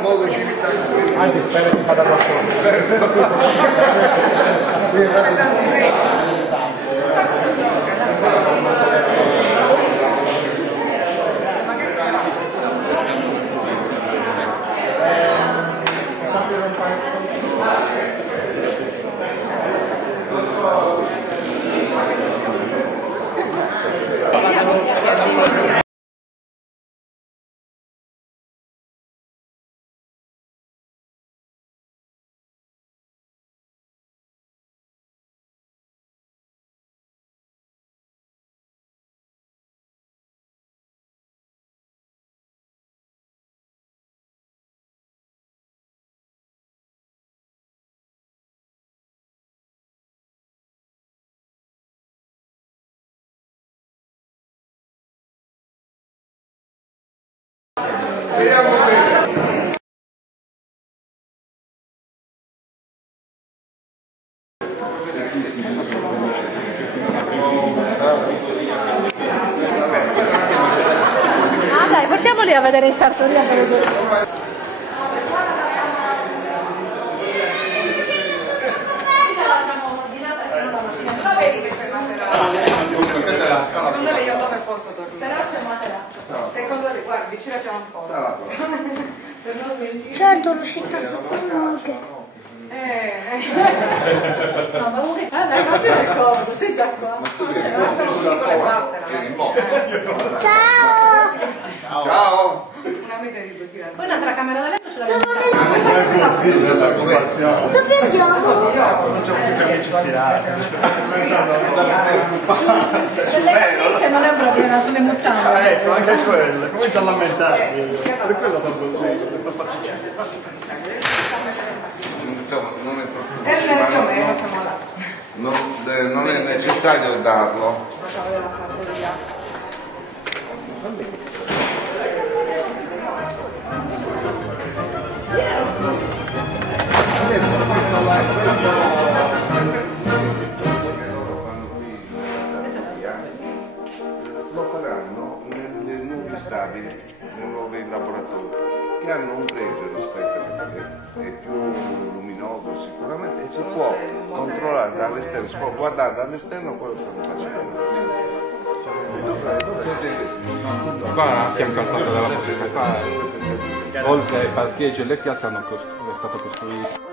Modo di evitare. Anche spero che vada da fuori. Ah dai, portiamoli a vedere in sartoria per vedere. Ma vedi che c'è il materasso? Secondo lei io dove posso dormire? Però c'è il materasso. Secondo lei, guarda, vicino abbiamo un po'. Per non sentire. Certo, l'uscita sotto anche. No, ma comunque. Dai, non più d'accordo, sei già qua. Sono tutti con le paste. Ciao! Ciao! Una media di 2 kg. Poi un'altra camera da letto ce l'abbiamo. Dove andiamo? Non c'ho più camicie stirate. Le camicie non è un problema, sulle mutande. Ecco, anche quelle. Comincia a lamentarsi. Per quello sono così, per farci certo. Insomma, non è proprio E meno siamo là. non è necessario darlo. Facciamo della fattoria. Adesso questo che loro fanno qui in Sardinia lo faranno nei nuovi stabili, nei nuovi laboratori, che hanno un pregio rispetto perché è più luminoso sicuramente e si può controllare dall'esterno, si può guardare dall'esterno quello che stanno facendo. Qua a fianco al fatto della musica, qua oltre al parcheggio e le piazze è stato costruito.